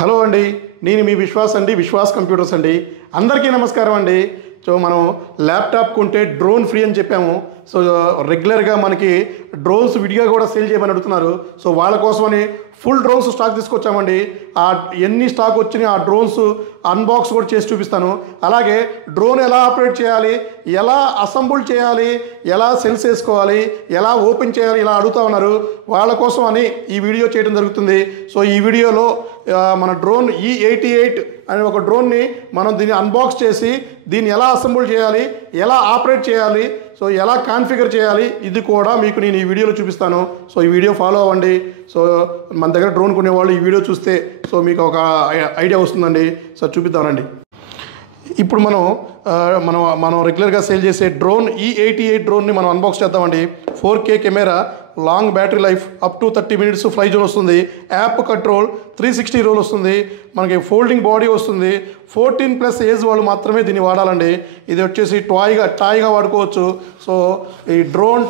Hello అండి, నేను మీ విశ్వాస్ అండి, విశ్వాస్ కంప్యూటర్స్ అండి. అందరికీ నమస్కారం అండి. సో మనం ల్యాప్టాప్ కొంటే డ్రోన్ ఫ్రీ అని చెప్పాము. సో రెగ్యులర్గా మనకి డ్రోన్స్ విడిగా కూడా సేల్ చేయమని అడుగుతున్నారు. సో వాళ్ళ కోసమని ఫుల్ డ్రోన్స్ స్టాక్ తీసుకొచ్చామండి. ఆ ఎన్ని స్టాక్ వచ్చినాయి ఆ డ్రోన్స్ అన్బాక్స్ కూడా చేసి చూపిస్తాను. అలాగే డ్రోన్ ఎలా ఆపరేట్ చేయాలి, ఎలా అసెంబుల్ చేయాలి, ఎలా సెల్స్ వేసుకోవాలి, ఎలా ఓపెన్ చేయాలి, ఇలా అడుగుతూ ఉన్నారు. వాళ్ళ కోసం అని ఈ వీడియో చేయడం జరుగుతుంది. సో ఈ వీడియోలో మన డ్రోన్ E88 అనే ఒక డ్రోన్ని మనం దీన్ని అన్బాక్స్ చేసి దీన్ని ఎలా అసెంబుల్ చేయాలి, ఎలా ఆపరేట్ చేయాలి, సో ఎలా కాన్ఫిగర్ చేయాలి, ఇది కూడా మీకు నేను ఈ వీడియోలో చూపిస్తాను. సో ఈ వీడియో ఫాలో అవ్వండి. సో మన దగ్గర డ్రోన్ కొనేవాళ్ళు ఈ వీడియో చూస్తే సో మీకు ఒక ఐడియా వస్తుందండి. సో చూపిద్దామండి. ఇప్పుడు మనం రెగ్యులర్గా సేల్ చేసే డ్రోన్ E88 డ్రోన్ని మనం అన్బాక్స్ చేద్దామండి. 4K camera, long battery life, up to 30 minutes fly zone వస్తుంది, యాప్ కంట్రోల్, 360 రోల్ వస్తుంది, మనకి ఫోల్డింగ్ బాడీ వస్తుంది. 14+ ఏజ్ వాళ్ళు మాత్రమే దీన్ని వాడాలండి. ఇది వచ్చేసి టాయ్గా వాడుకోవచ్చు. సో ఈ డ్రోన్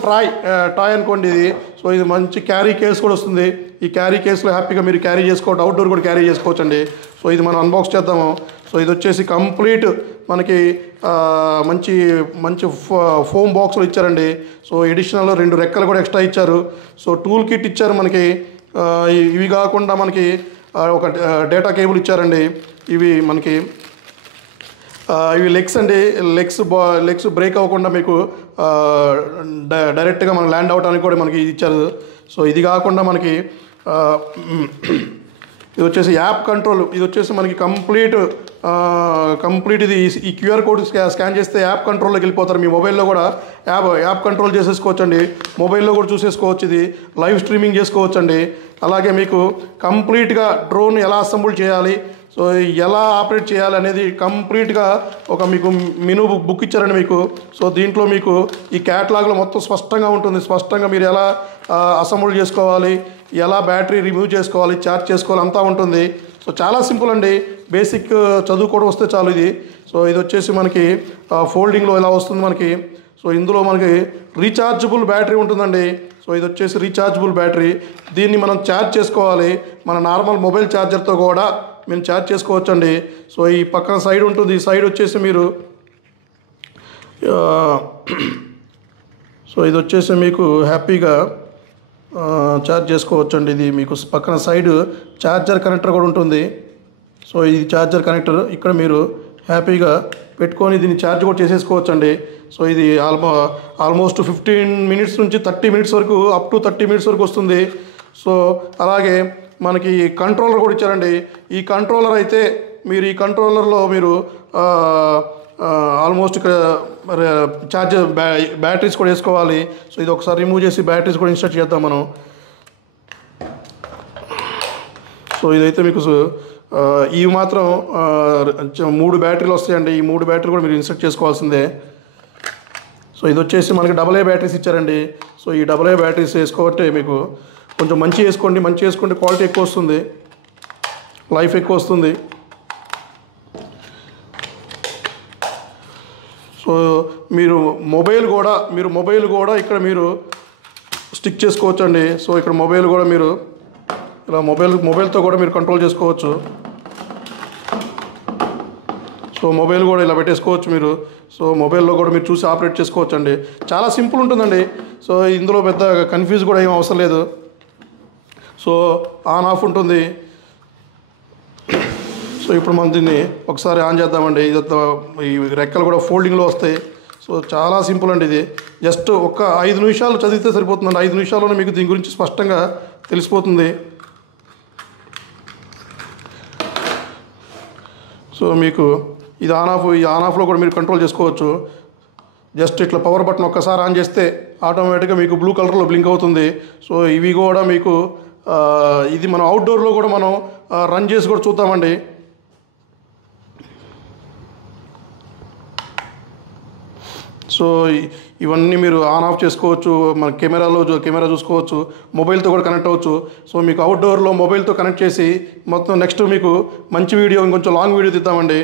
టాయ్ అనుకోండి ఇది. సో ఇది మంచి క్యారీ కేస్ కూడా వస్తుంది. ఈ క్యారీ కేసులో హ్యాపీగా మీరు క్యారీ చేసుకోవచ్చు, అవుట్డోర్ కూడా క్యారీ చేసుకోవచ్చు అండి. సో ఇది మనం అన్బాక్స్ చేద్దాము. సో ఇది వచ్చేసి కంప్లీట్ మనకి మంచి మంచి ఫోమ్ బాక్స్లో ఇచ్చారండి. సో ఎడిషనల్ 2 రెక్కలు కూడా ఎక్స్ట్రా ఇచ్చారు. సో టూల్ కిట్ ఇచ్చారు మనకి. ఇవి కాకుండా మనకి ఒక డేటా కేబుల్ ఇచ్చారండి. ఇవి మనకి ఇవి లెగ్స్ అండి. లెగ్స్ బ్రేక్ అవ్వకుండా మీకు డైరెక్ట్గా మనం ల్యాండ్ అవడానికి కూడా మనకి ఇచ్చారు. సో ఇది కాకుండా మనకి ఇది వచ్చేసి యాప్ కంట్రోల్. ఇది వచ్చేసి మనకి కంప్లీట్ ఇది ఈ క్యూఆర్ కోడ్ స్కాన్ చేస్తే యాప్ కంట్రోల్లోకి వెళ్ళిపోతారు. మీ మొబైల్లో కూడా యాప్ కంట్రోల్ చేసేసుకోవచ్చు అండి. మొబైల్లో కూడా చూసేసుకోవచ్చు. ఇది లైవ్ స్ట్రీమింగ్ చేసుకోవచ్చు అండి. అలాగే మీకు కంప్లీట్గా డ్రోన్ ఎలా అసెంబుల్ చేయాలి, సో ఎలా ఆపరేట్ చేయాలి అనేది కంప్లీట్గా ఒక మీకు మెనూ బుక్ ఇచ్చారండి మీకు. సో దీంట్లో మీకు ఈ క్యాటలాగ్లో మొత్తం స్పష్టంగా ఉంటుంది. స్పష్టంగా మీరు ఎలా అసెంబుల్ చేసుకోవాలి, ఎలా బ్యాటరీ రిమూవ్ చేసుకోవాలి, ఛార్జ్ చేసుకోవాలి అంతా ఉంటుంది. సో చాలా సింపుల్ అండి. బేసిక్ చదువుకోవడం వస్తే చాలు ఇది. సో ఇది వచ్చేసి మనకి ఫోల్డింగ్లో ఇలా వస్తుంది మనకి. సో ఇందులో మనకి రీఛార్జబుల్ బ్యాటరీ ఉంటుందండి. సో ఇది వచ్చేసి రీఛార్జబుల్ బ్యాటరీ. దీన్ని మనం ఛార్జ్ చేసుకోవాలి. మన నార్మల్ మొబైల్ ఛార్జర్తో కూడా మేము ఛార్జ్ చేసుకోవచ్చు అండి. సో ఈ పక్కన సైడ్ ఉంటుంది. ఈ సైడ్ వచ్చేసి మీరు సో ఇది వచ్చేసి మీకు హ్యాపీగా ఛార్జ్ చేసుకోవచ్చు అండి. ఇది మీకు పక్కన సైడ్ ఛార్జర్ కనెక్టర్ కూడా ఉంటుంది. సో ఇది ఛార్జర్ కనెక్టర్. ఇక్కడ మీరు హ్యాపీగా పెట్టుకొని దీన్ని ఛార్జ్ కూడా చేసేసుకోవచ్చు అండి. సో ఇది ఆల్మోస్ట్ 15 మినిట్స్ నుంచి 30 మినిట్స్ వరకు, అప్ టు 30 మినిట్స్ వరకు వస్తుంది. సో అలాగే మనకి కంట్రోలర్ కూడా ఇచ్చారండి. ఈ కంట్రోలర్ అయితే మీరు ఈ కంట్రోలర్లో మీరు ఆల్మోస్ట్ ఇక్కడ బ్యాటరీస్ కూడా వేసుకోవాలి. సో ఇది ఒకసారి రిమూవ్ చేసి బ్యాటరీస్ కూడా ఇన్స్టాల్ చేద్దాం మనం. సో ఇదైతే మీకు ఇవి మాత్రం 3 బ్యాటరీలు వస్తాయండి. ఈ 3 బ్యాటరీలు కూడా మీరు ఇన్స్టాల్ చేసుకోవాల్సిందే. సో ఇది వచ్చేసి మనకి AA బ్యాటరీస్ ఇచ్చారండి. సో ఈ AA బ్యాటరీస్ వేసుకోబట్టే మీకు కొంచెం మంచి వేసుకోండి, క్వాలిటీ ఎక్కువ వస్తుంది, లైఫ్ ఎక్కువ వస్తుంది. సో మీరు మొబైల్ కూడా ఇక్కడ మీరు స్టిక్ చేసుకోవచ్చు అండి. సో ఇక్కడ మొబైల్ కూడా మీరు ఇలా మొబైల్తో కూడా మీరు కంట్రోల్ చేసుకోవచ్చు. సో మొబైల్ కూడా ఇలా పెట్టేసుకోవచ్చు మీరు. సో మొబైల్లో కూడా మీరు చూసి ఆపరేట్ చేసుకోవచ్చు అండి. చాలా సింపుల్ ఉంటుందండి. సో ఇందులో పెద్ద కన్ఫ్యూజ్ కూడా ఏం అవసరం లేదు. సో ఆన్ ఆఫ్ ఉంటుంది. సో ఇప్పుడు మనం దీన్ని ఒకసారి ఆన్ చేద్దామండి. ఈ రెక్కలు కూడా ఫోల్డింగ్లో వస్తాయి. సో చాలా సింపుల్ అండి. ఇది జస్ట్ ఒక 5 నిమిషాలు చదివితే సరిపోతుందండి. 5 నిమిషాల్లోనే మీకు దీని గురించి స్పష్టంగా తెలిసిపోతుంది. సో మీకు ఇది ఈ ఆన్ ఆఫ్లో కూడా మీరు కంట్రోల్ చేసుకోవచ్చు. జస్ట్ ఇట్లా పవర్ బటన్ ఒక్కసారి ఆన్ చేస్తే ఆటోమేటిక్గా మీకు బ్లూ కలర్లో బ్లింక్ అవుతుంది. సో ఇవి కూడా మీకు ఇది మనం అవుట్డోర్లో కూడా మనం రన్ చేసి కూడా చూద్దామండి. సో ఇవన్నీ మీరు ఆన్ ఆఫ్ చేసుకోవచ్చు. మన కెమెరా చూసుకోవచ్చు, మొబైల్తో కూడా కనెక్ట్ అవ్వచ్చు. సో మీకు అవుట్డోర్లో మొబైల్తో కనెక్ట్ చేసి మొత్తం నెక్స్ట్ మీకు మంచి వీడియో, ఇంకొంచెం లాంగ్ వీడియో తీద్దామండి.